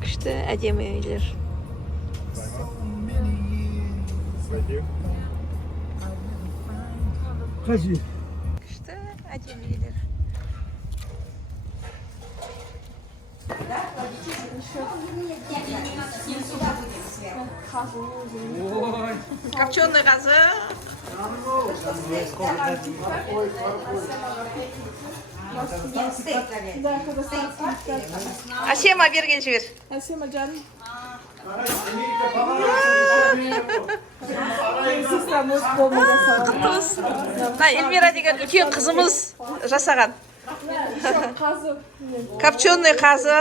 Күшті әдемі үйлер. Кажи. Күшті әдемі үйлер. Копченый қазы. Асема берген жібер. Асема жаным. Эльмира деген үлкен қызымыз жасаған. Копченый қазы.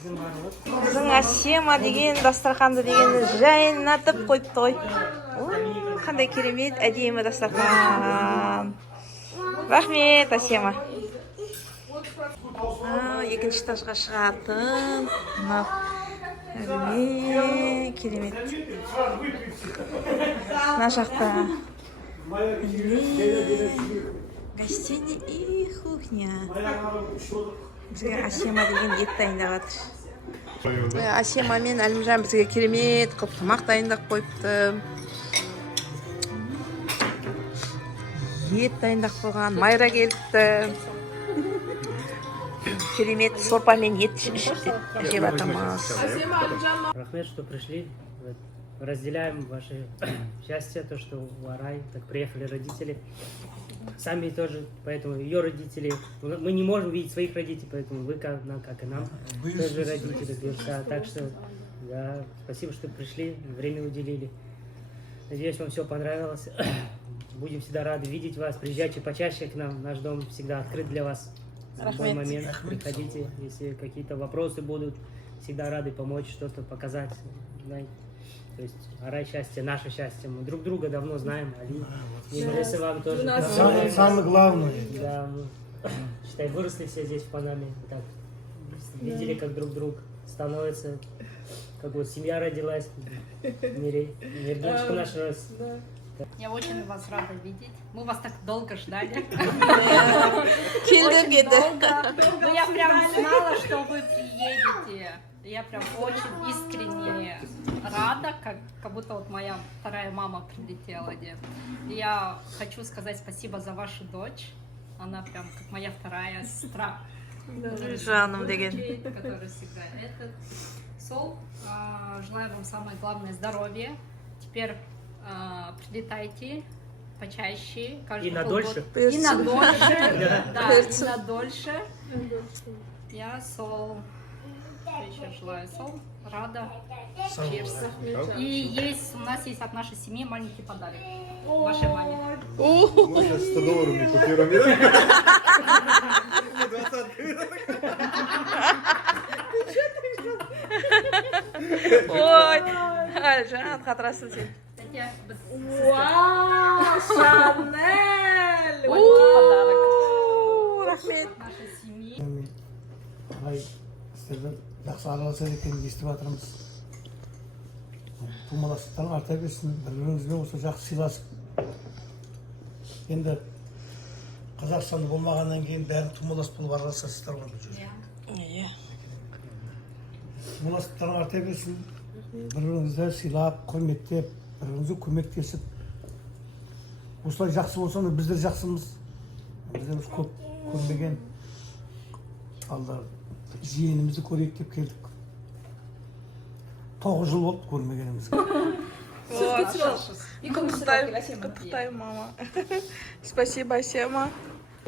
Біздің Асема деген дастарханды деген жайнатып қойыпты ғой. Қандай керемет, әдемі дастархан. Рахмет, Асема. Екінші этажға шығатын. Керемет. Мына жақта гостиная и кухня. Бізге Асема деген ет дайындап жатыр. Асема мен Әлімжан бізге керемет қылып тамақ дайындап қойыпты. Ет дайындап қойған, Майра келіпті. Керемет сорпамен ет жеп жатырмыз. Рахмет, что пришли. Разделяем ваше счастье, то, что в Арай так приехали родители. Сами тоже, поэтому ее родители. Мы не можем видеть своих родителей, поэтому вы, как и нам, тоже родители Гюрса. Так что, да, спасибо, что пришли, время уделили. Надеюсь, вам все понравилось. Будем всегда рады видеть вас. Приезжайте почаще к нам. Наш дом всегда открыт для вас. В любой момент приходите. Если какие-то вопросы будут, всегда рады помочь, что-то показать. Знаете. То есть Арай счастье, наше счастье. Мы друг друга давно знаем. Али, если вам тоже. Самое главное. Да, мы, считай, выросли все здесь в Панаме. Так, видели, как друг становится. Как вот семья родилась. Мирничка наш рос. Я очень вас рада видеть. Мы вас так долго ждали. Очень долго. Но я прям знала, что вы приедете. Я прям очень искренне рада, как будто вот моя вторая мама прилетела. Я хочу сказать спасибо за вашу дочь. Она прям как моя вторая сестра. Жаным деген. Которая всегда этот. Сол, желаю вам самое главное здоровье. Теперь прилетайте почаще. И на дольше. И на дольше. Да, и на дольше. Я Сол. Еще желаю Сол. Рада. Cheers. И у нас есть от нашей семьи маленький подарок. Вашей маме. Сейчас 100 долларов мне купила. Ой, Әлжан, қатырасың сен. Вау, Шанель! Рахмет. Нашей семьи. Арай сіздерді жақсы араласады екенін естіп жатырмыз. Тумаластықтарың арта берсін, бір-біріңізбен осы жақсы сыйласып. Енді Қазақстанда болмағаннан кейін бәрі тумалас болып араласасыздар ғой бұл жерде. Тумаластықтарың арта берсін, бір-біріңізді сыйлап, құрметтеп, бір-біріңізге көмектесіп. Осылай жақсы болсаңыз, біздер жақсымыз. Біздеріміз көп көрмеген алдар жиенімізді көрейік деп келдік. 9 жыл болды көрмегенімізге. Құттықтаймын, мама. Спасибо, Асема.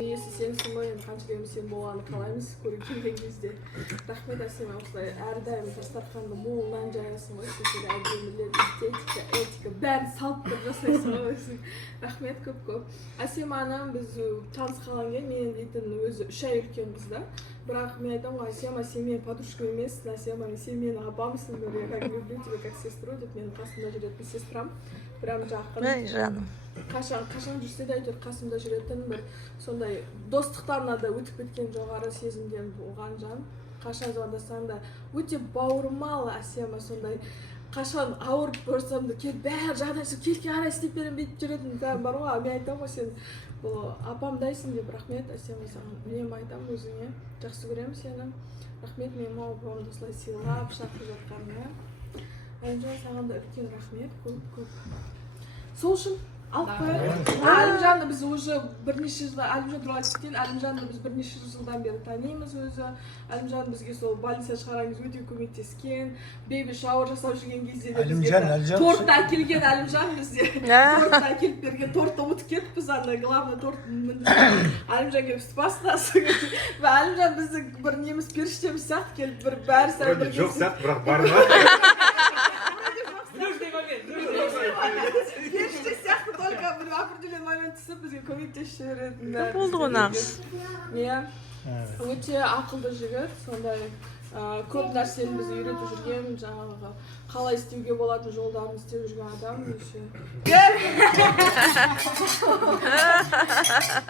Иесі сенсің ғой, енді қанша дегенде сен болғанды қалаймыз көріп келген кезде. Рахмет, Асема, осылай әрдайым дастарханды молынан жаясың ғой, сендер әдемілер, эстетика, этика, бәрін салып тұрып жасайсың ғой. Рахмет көп. Асеманы біз танысқаннан кейін мен дейтін өзі 3 ай үлкен қыз да. Бірақ мен айтамын ғой, Асема, сен менің подружкам емессің, Асема, сен менің апамсың, я как люблю тебя как сестру деп, менің қасымда жүретін сестрам. Прям жақын. Жаным. Қашан жүрсе де әйтеуір қасымда жүретін бір сондай достықтарына да өтіп кеткен жоғары сезімден болған жан. Қашан звондасаң да өте бауырмал Асема, сондай қашан ауырып көрсем де келіп бәрі жағдай жасап келіп қарай істеп беремін бүйтіп жүретін бәрі бар ғой. Мен айтамын ғой, сен бұл апамдайсың деп, рахмет Әсема саған. Үнемі айтамын өзіңе, жақсы көремін сені. Рахмет менің мама бабамды осылай сыйлап шақырып жатқаныңа. Әлімжан, саған да үлкен рахмет, көп. Сол үшін алып қояйық. Әлімжанды біз уже бірнеше жылда, Әлімжан туралы айтып кетейін, Әлімжанды біз бірнеше жылдан бері танимыз өзі. Әлімжан бізге сол больница шығарған кезде өте көмектескен. Бейби шауыр жасап жүрген кезде де бізге торт әкелген Әлімжан бізде. Торт әкеліп берген, тортты ұмытып кетіппіз, ана главный торт Әлімжан келіп істі бастасын. Và Әлімжан біздің бір неміз періштеміз сияқты келіп бір бәрі сәл бірге. Жоқ сияқты, бірақ бар ма? Періште сияқты только бір определенный момент түсіп бізге көмектесіп жіберетін. болды ғой нағыз. Иә, өте ақылды жігіт, сондай көп нәрсені бізді үйретіп жүрген, жаңағы қалай істеуге болатын жолдарын істеп жүрген адам.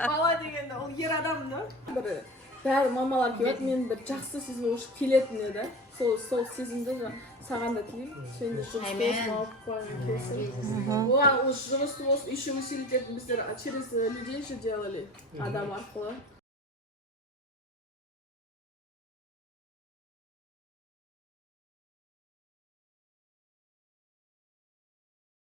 Бала деген ол ер адам да. Бәрі мамалар келеді, мен бір жақсы сезім ұшып келетін еді. Сол сезімді саған да тілеймін. Сен де жұмысты болсын, алып қойған келсін. Оған жұмысты болсын, еще усилить біздер через людей же делали, адам арқылы.